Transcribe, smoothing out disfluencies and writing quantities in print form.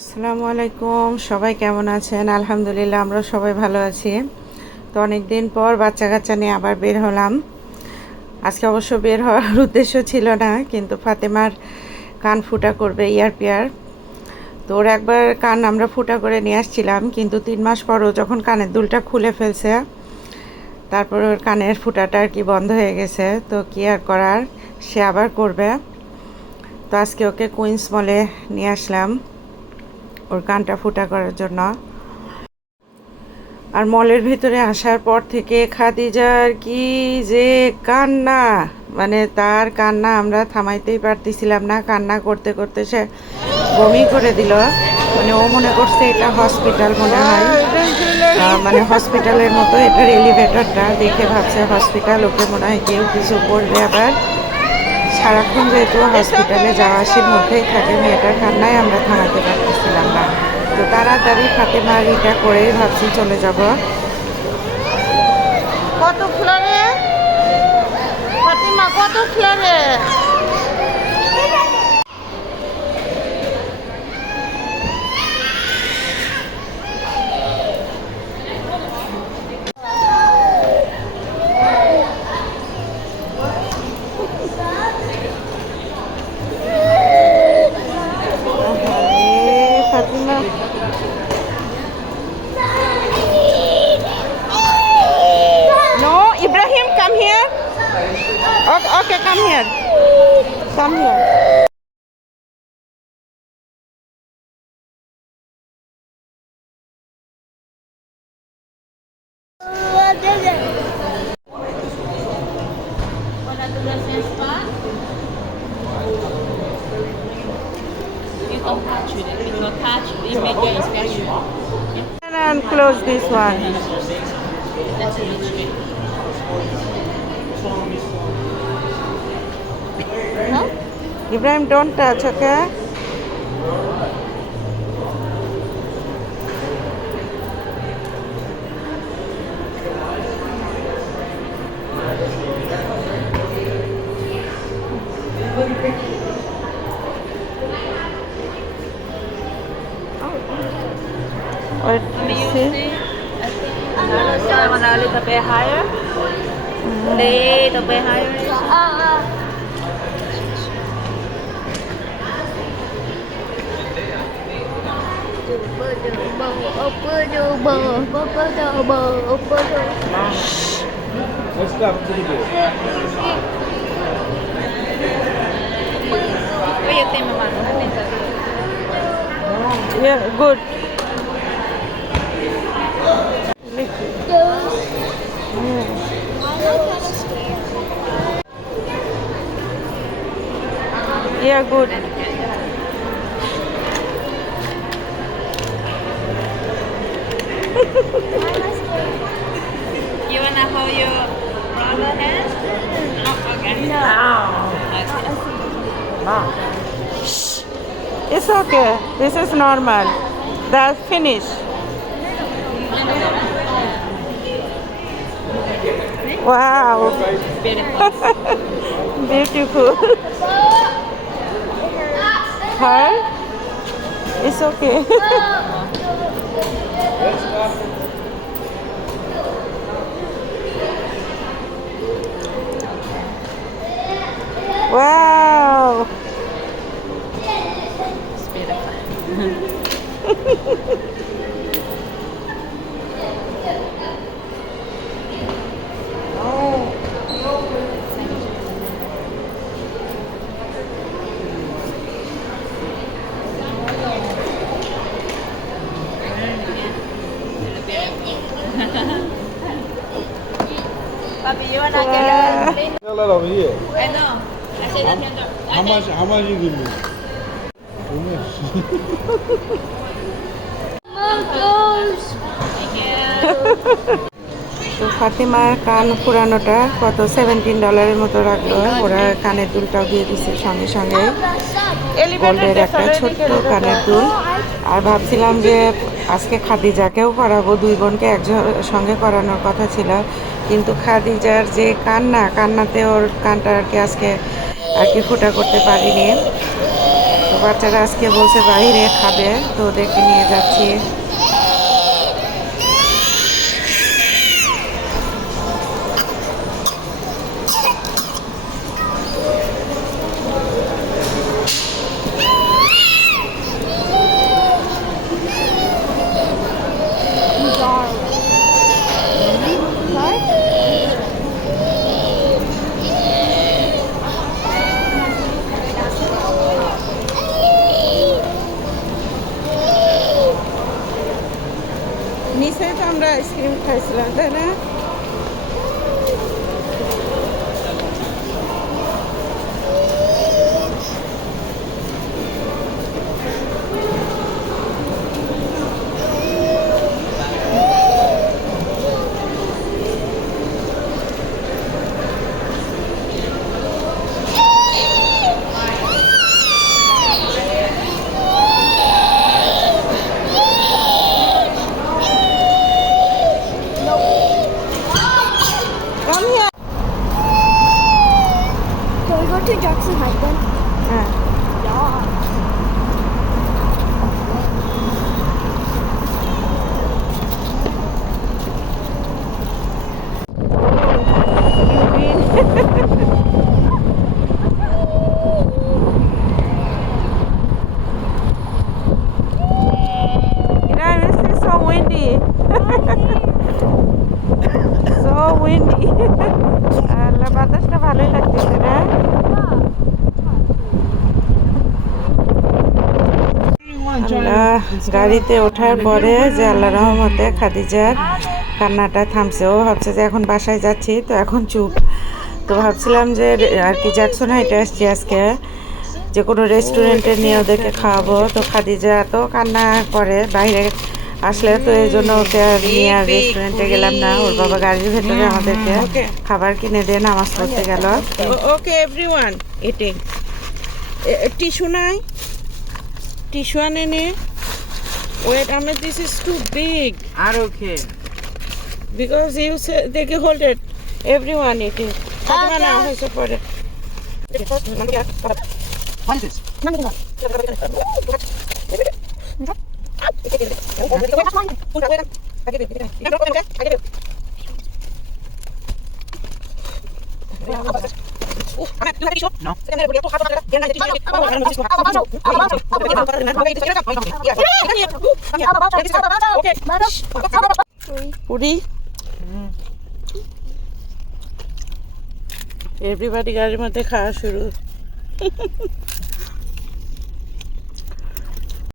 আসসালামু আলাইকুম, সবাই কেমন আছেন? আলহামদুলিল্লাহ, আমরা সবাই ভালো আছি। তো অনেক দিন পর বাচ্চা কাচ্চা নিয়ে আবার বের হলাম। আজকে অবশ্য বের হওয়ার উদ্দেশ্য ছিল না, কিন্তু ফাতেমার কান ফুটা করবে ইয়ার। তো ওর একবার কান আমরা ফুটা করে নিয়ে আসছিলাম, কিন্তু 3 মাস পরও যখন কানের দুলটা খুলে ফেলছে, তারপর ওর কানের ফুটাটা আর কি বন্ধ হয়ে গেছে। তো কি আর করার, সে আবার করবে। তো আজকে ওকে কুইন্স মলে নিয়ে আসলাম ওর কানটা ফুটা করার জন্য। আর মলের ভিতরে আসার পর থেকে খাদিজার কি যে কান্না, মানে তার কান্না আমরা থামাইতেই পারতেছিলাম না। কান্না করতে করতে সে বমি করে দিল। মানে ও মনে করছে এটা হসপিটাল মনে হয়, মানে হসপিটালের মতো এটার এলিভেটরটা দেখে ভাবছে হসপিটাল, ওকে মনে হয় কেউ কিছু করবে। আবার সারাক্ষণ যেহেতু হসপিটালে যাওয়া আসির মধ্যেই থাকে, মেয়েটার কান্নায় আমরা থামাতে পারতেছিলাম না। তো তাড়াতাড়ি ফাতেমার এটা করেই ভাবছি চলে যাব। কত ফ্লোরে ফাতিমা, কত ফ্লোরে? Fatima, no, Ibrahim, come here. Okay, okay, come here. Come here. You don't touch it. If you touch, it may get infection. And close this one. That's a little Huh? Ibrahim, don't touch, okay? Wait, see? I want a little bit higher. Little bit higher. Let's stop to the good. What do you think, Mama? Yeah, good. Yeah, good. You wanna hold your brother hand? No, okay. It's okay. This is normal. That's finished. Wow. Beautiful. Beautiful. Her? It's okay. Wow. It's beautiful. Papi, you wanna get a thing? A lot over here. I know. I said that handle. How much you give me? তো ফাতেমার কান পুরানোটা কত $17 মতো রাখলো। ওরা কানের দুলটাও দিয়ে দিছে সঙ্গে সঙ্গে, গোল্ডের একটা ছোট্ট কানের দুল। আর ভাবছিলাম যে আজকে খাদিজাকেও করাবো, দুই বোনকে একজন সঙ্গে করানোর কথা ছিল, কিন্তু খাদিজার যে কান্নাতে ওর কানটা আর কি আজকে ফুটা করতে পারিনি। তো বাচ্চারা আজকে বলছে বাইরে খাবে, তো ওদেরকে নিয়ে যাচ্ছি। নিচে তো আমরা আইসক্রিম খাইছিলাম, তাই না? Come here. Can we go to Jackson Heights then? হ্যাঁ, Yeah. It's so windy. So windy. আল্লাহ, বাতাসটা ভালোই লাগতেছে না? আল্লাহ, গাড়িতে ওঠার পরে যে আল্লাহ রহমতে খাদিজার কান্নাটা থামছে। ও ভাবছে যে এখন বাসায় যাচ্ছি, তো এখন চুপ। তো ভাবছিলাম যে আর কি জ্যাকসন হাইটে আসছি আজকে, যে কোনো রেস্টুরেন্টে নিয়ে ওদেরকে খাওয়াবো। তো খাদিজা এত কান্না করে বাইরে আসলে, তো এই জন্য ওকে আর নিয়ে আর রেস্টুরেন্টে গেলাম না। ওর বাবা গাড়ির ভেতরে আমাদেরকে খাবার কিনে দিয়ে নামাজ পড়তে গেল। ওকে এভরিওয়ান ইটিং। টিস্যু নাই? টিস্যু আনে নে। Wait, Ahmed, this is too big. Okay. Because you say they can hold it. Everyone eating. Fatima now has support it. What is this? No. Puri এভরিবডি গাড়ির মধ্যে খাওয়া শুরু।